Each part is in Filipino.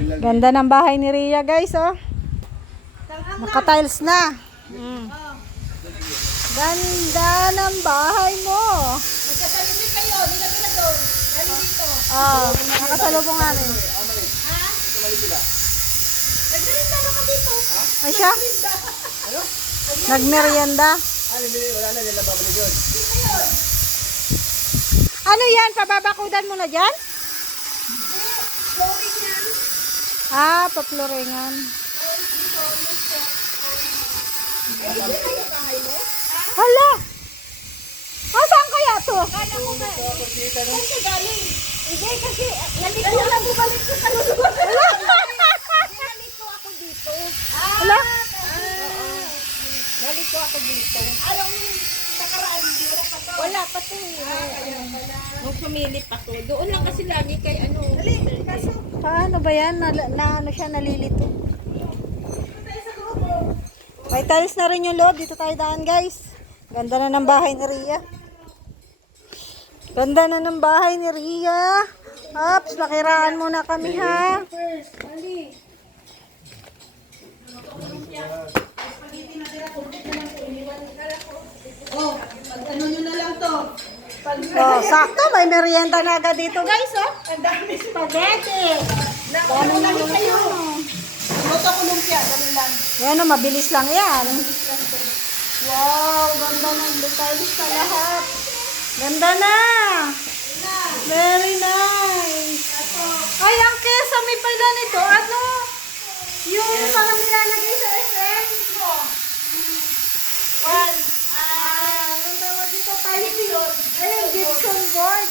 Ganda ng bahay ni Rhea, guys, oh. Naka-tiles na. Ganda ng bahay mo. Magkasalimit kayo, di na doon. Galing dito. Nakasalubong namin. Ha? Nagdarinda ba ka dito? Ay siya? Nagmerienda. Wala na, yan na babalik yun. Ano yan? Pababakudan mo na dyan? Flooring yan. Paploringan. Ay, hindi kayo bahay mo? Hala! Saan kaya to? Kala ko ba? Saan ka galing? Hindi, kasi nalito lang bumalik ko sa lugar. Nalito ako dito. Hala? Nalito ako dito. Anong nakaraan? Wala pa to. Nung sumilip ako. Doon lang kasi lagi kay ano. Kaso. Paano ba yan? Ano siya nalilito? May tiles na rin yung loob. Dito tayo daan, guys. Ganda na ng bahay ni Rhea. Ganda na ng bahay ni Rhea. Ops, lakiraan muna kami, ha? Oh, ano nyo na lang to? Sakto. May merienda na agad dito, guys, oh. Ang dami Spaghetti. Ano lang kayo? Luto ko lumpia, ganun lang. Yan, mabilis lang yan. Wow, ganda ng details sa lahat. Ganda na. Very nice. Ay, ang kesa may pala nito. Ano? Yung parang nilalagay sa SM. Ang tawag dito, Tyson. Ayun, Gibson board.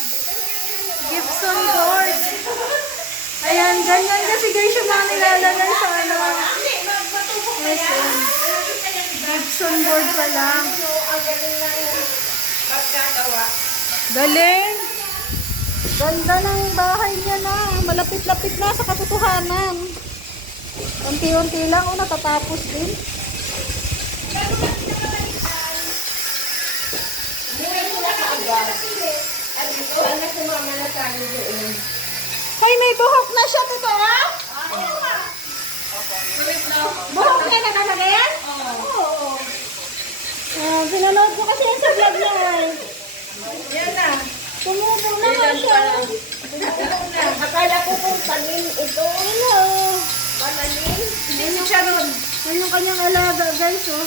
Gibson board. Ayan, ganyan kasi guys yung mga nilalagay sa ano. SM. Gibson board pa lang. Galing. Ganda ng bahay niya na. Malapit-lapit na sa katotohanan. Unti-unti lang o natatapos din. Hay, may buhok na siya, totoo? Buhok na nakalagayan? Oo. Pinanood ko kasi yan sa vlog niya. Yan na. Tumubong na nga siya. Akala ko kung panin ito. Hello. Pananin. Hindi siya ron. Yan yung kanyang alaga, guys, oh.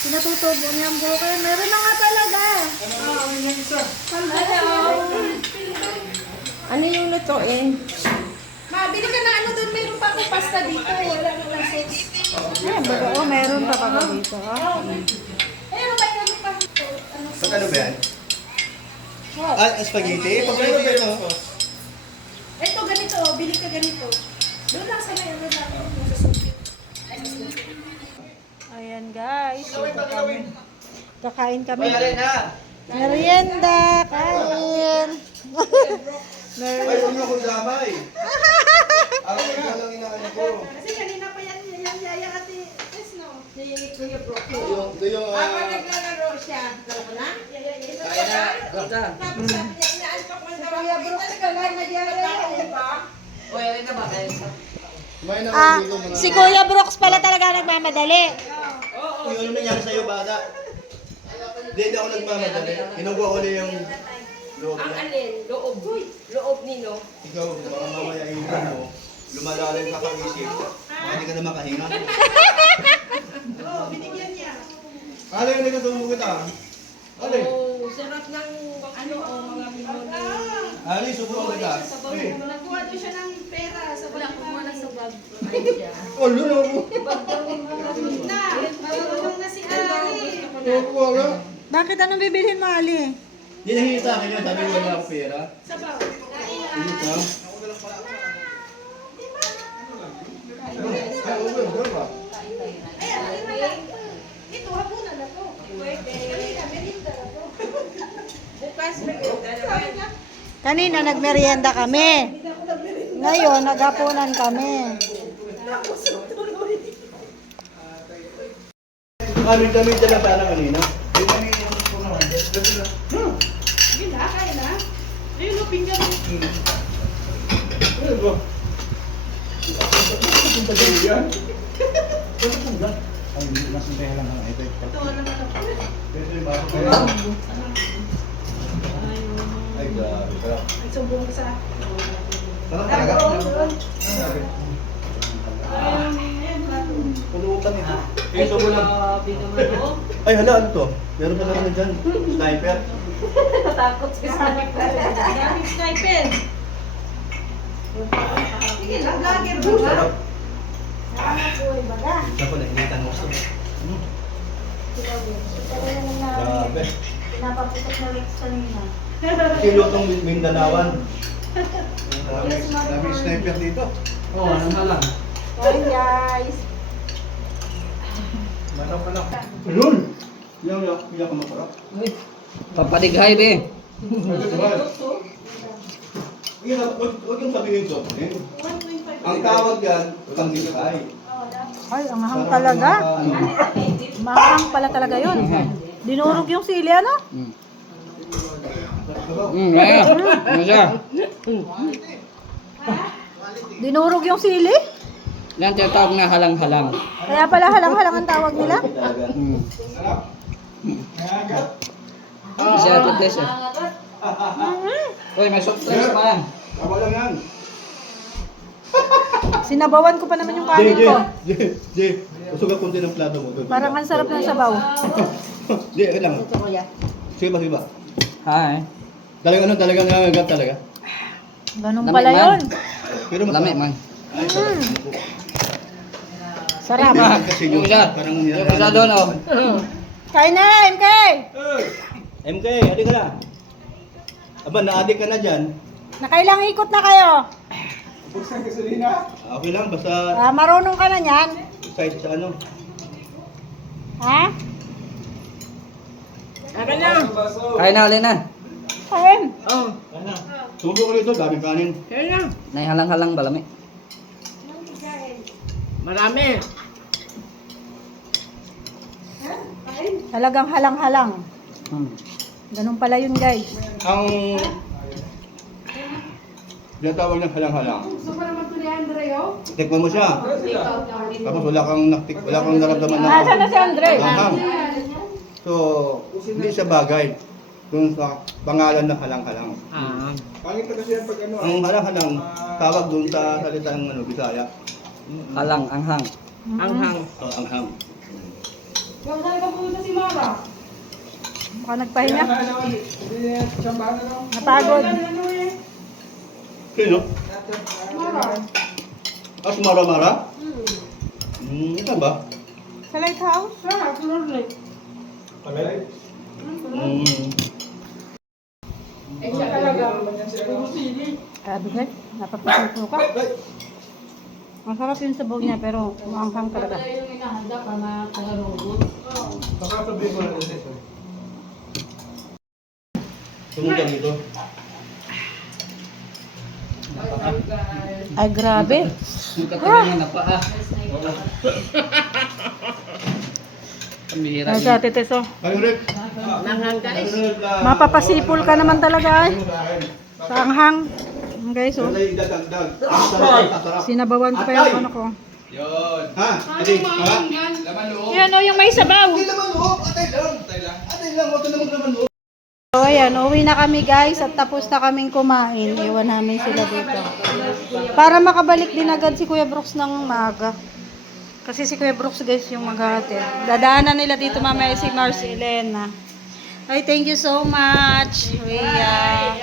Pinatutubo niya ang buhok. Meron na nga talaga. Hello. Ano yung lutuin? Mabili ka na ano doon. Mayroon pa akong pasta dito. Wala na lang sauce. Ayan, baga, oh, meron pa pala dito, oh. Ayun, may ano pa dito. Pagkano ba yan? Spaghetti? Pagkano ba ito? Ito, ganito. Bili ka ganito. Doon lang sa may ano lang. Sa suki. Ayan, guys. Kakain kami. Mayroon na! Merienda, kain. Ay, huwag niyo akong damay! Ako ikaw lang inaano ko. Kasi kanina pa yan yaya ate. Yes, no? Kuya Brock. Ito yung... naglalaro siya. Dalawa ko na? Kaya na! Ganda! Tapos sabi niya, inaalpak mo na Kuya Brock. Talaga nagyaya. Kumain naman dito mga... Si Kuya Brooks pala talaga nagmamadali. Yung ano nangyari sa'yo, bata? Hindi ako nagmamadali. Kinukuha ko na yung loob Ang niya. alin? Loob. Loob nino. Ikaw, baka mamaya iwan mo. Lumalalim ka pang isip. Baka hindi ka na makahinga. Oo, binigyan niya. Ano yung nagkatulong kita? Ano eh? Oh, sarap ng ano, mga pinoni. Ano yung subukan kita? Eh, Nagkuha doon siya ng pera sa bag. Kumuha na sa bag. oh, lulo ko. Na, marunong na si Ali. Kukuha ka. Bakit anong bibilhin mo, Ali? Hindi nahingi sa akin yun. Sabi ko wala akong pera. Sabaw. Hindi ka? Ayan, alin na lang. Ito, hapunan na to. Pwede. Kanina, merinda na to. Bukas, merinda naman. Kanina nagmerienda kami. Ngayon, naghapunan kami. Kami dala para kanina. Yun na, kaya na. Ayun, lupin ka. punta dyan yan. Ano punta? Ay, nasuntayan lang ang ito. Ito yung baso. Ay, grabe. Ay, sumbong sa... Sarap talaga. Pulutan ito. Ito mo lang. Ay, hala, ano to? Meron pa naman dyan. Sniper. Natakot si sniper. Daming sniper. Sige lang, vlogger mo. Sarap. Salamat po, baga. Isa ko, nainitan mo. Grabe. Pinapaputok na Rex kanina. Kilo itong Mindanawan. Daming sniper dito. Oo, ano na lang. Kain guys. Manaw ka lang. Ayun! Yung ka masarap. Papadighay, be. Huwag yung sabihin ko. Ang tawag yan, pangdigay. Ay, ang ahang talaga. Mahang pala talaga yun. Dinurog yung sili, ano? Kaya. Ano siya? Dinurog yung sili? Yan, tinatawag na halang-halang. Kaya pala halang-halang ang tawag nila? Siya, tites eh. Uy, may soft drinks pa yan. Tama lang yan. Sinabawan ko pa naman yung Jay, kanin ko. Jay. Usog ang konti ng plato mo. Parang ang sarap ng sabaw. Jay, okay lang. Sige ba? Hi. Talagang nangangagat talaga. Ganun Lamig pala man. yun. Pero Lami, man. Ay, sarap. Sarap. Kasi yung parang Yung isa doon, oh. Kain na, MK! MK, adik ka na. Aba, na-adik ka na dyan. Nakailang ikot na kayo? Okay lang, basta Marunong ka na yan? side sa ano. Ha? Akin na. Kain na, alin na. Kain. Oh, Tubo ko rito, daming kanin. kaya na. Nay halang-halang ba, lami? Marami. Talagang halang-halang. Ganun pala yun guys. Ang tinatawag ng halang-halang. Tikman mo siya. Tapos wala kang naramdaman ng Nasaan na si Andre? anghang. So, hindi siya bagay dun sa pangalan ng halang-halang. Ah. Ang halang-halang, tawag dun sa salitang Bisaya. Halang, anghang. Anghang. Anghang. Baka nagpahinga. Napagod. Sino? Ah, si Mara-Mara? Ito ba? Sa lighthouse? Sabi guys, napapasito ka. Ang sarap yung sabaw niya pero umanghang talaga. Sumunta dito. Ay grabe. Sukat ka rin na pa, ah. Pambihira Ay sa tites oh. Kayo Rick. Nanghang guys. Mapapasipol ka naman talaga ay. Sa anghang. Guys oh. Wala yung idadagdag. Ang sarap. Sinabawan ko pa yung ano ko. Ha? Adi, ha? Yan oh, yung may sabaw. Hindi naman loob. Atay lang. Atay lang. Huwag ka naman naman loob. So ayan, uwi na kami guys at tapos na kaming kumain. Iwan namin sila dito. Para makabalik din agad si Kuya Brooks ng maaga. Kasi si Kuya Brooks guys yung maghahatid. Dadaanan nila dito mamaya si Marcelena. Ay, thank you so much. Rhea.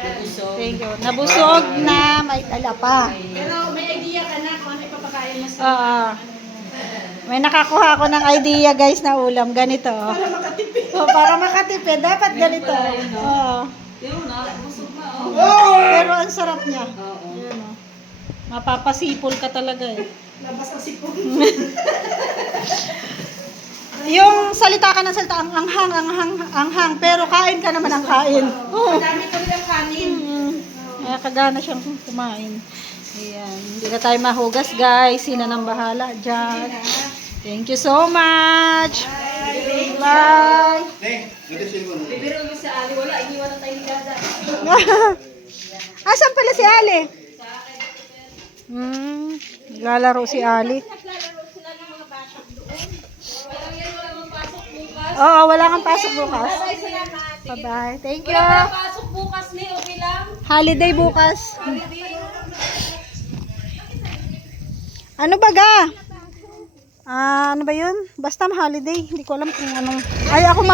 Thank you. Nabusog na, may tala pa. Pero may idea ka na kung ano ipapakain mo sa... Oo. May nakakuha ako ng idea guys na ulam. Ganito. Para makatipid. Para makatipid. Dapat ganito. Oo. Pero ang sarap niya. Ayan, oh. Mapapasipol ka talaga eh. Labas ang sipon. Yung salita ka ng salita, ang anghang. Pero kain ka naman ang kain. Oo. Madami kami ng kanin. Kaya kagana siyang kumain. Ayan. Hindi na tayo mahugas guys. Sina nang bahala dyan. Thank you so much. Bye. Natisin ko na. Bibiro mo sa Ali, wala. Iniwan na tayo ni Dada. Asan pala si Ali? Naglalaro si Ali. Naglalaro sila ng mga bata doon. Oo, wala kang pasok bukas. Bye, salamat. Bye-bye. Thank you. Pasok bukas ni, okay lang? Holiday bukas. Ano ba ga? Ano ba yun? Basta holiday. Hindi ko alam kung anong... Ay, ako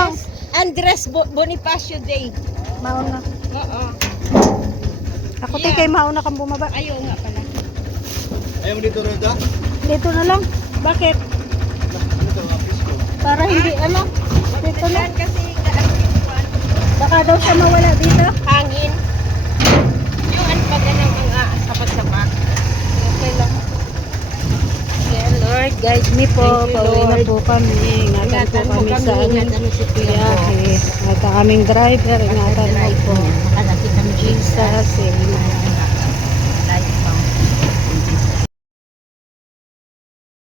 Andres Bonifacio Day. mauna. Oo. Ako kay mauna kang bumaba. Ayaw nga pala. Ayaw mo dito, Roda? Dito na lang. Bakit? Ano to, office ko? Para hindi, ano? Dito na. Kasi ano, Baka daw siya mawala dito. hangin. Yung ano pa ganang mga sapat-sapat. Okay lang. Yeah, Lord, guide me po. Thank you, Pauwi na Lord. po kami. Ingatan po kami sa ingatan mo si Kuya biyahe. At ang aming driver, ingatan mo po. Makalaki kami Jesus, amen.